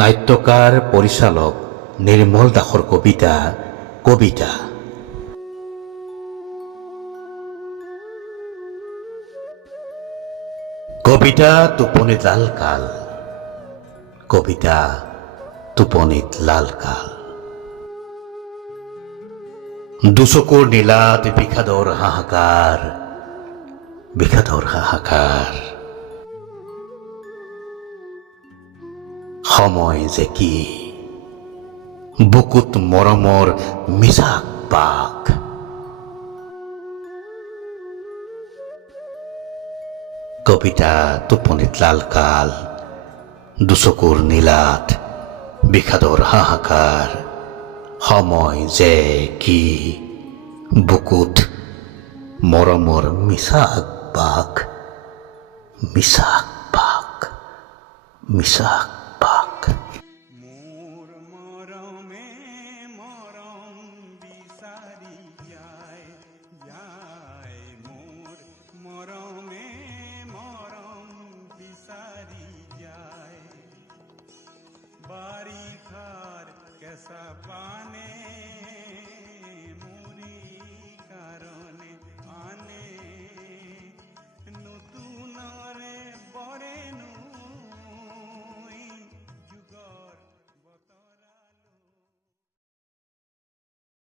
নাট্যকাৰ পৰিচালক নিৰ্মল দাসৰ কবিতা কবিতা। কবিতা টোপনিত লাল কাল, কবিতা টোপনিত লাল কাল। দুচকুৰ নীলাত বিষাদৰ হাহাকাৰ, বিষাদৰ হাহাকাৰ। সময় যে কি বুকুত মৰমৰ মিছাক পাক। কবিতা টোপনিত লাল কাল, দুচকুৰ নীলাত বিষাদৰ হাহাকাৰ। সময় যে কি বুকুত মৰমৰ মিছাক পাক, মিছাক পাক, মিছাক পাক। মোর মরমে মরম বিচারি যায় যায়, মোর মরমে মরম বিচারি যায়। বারিখার কেসা পানে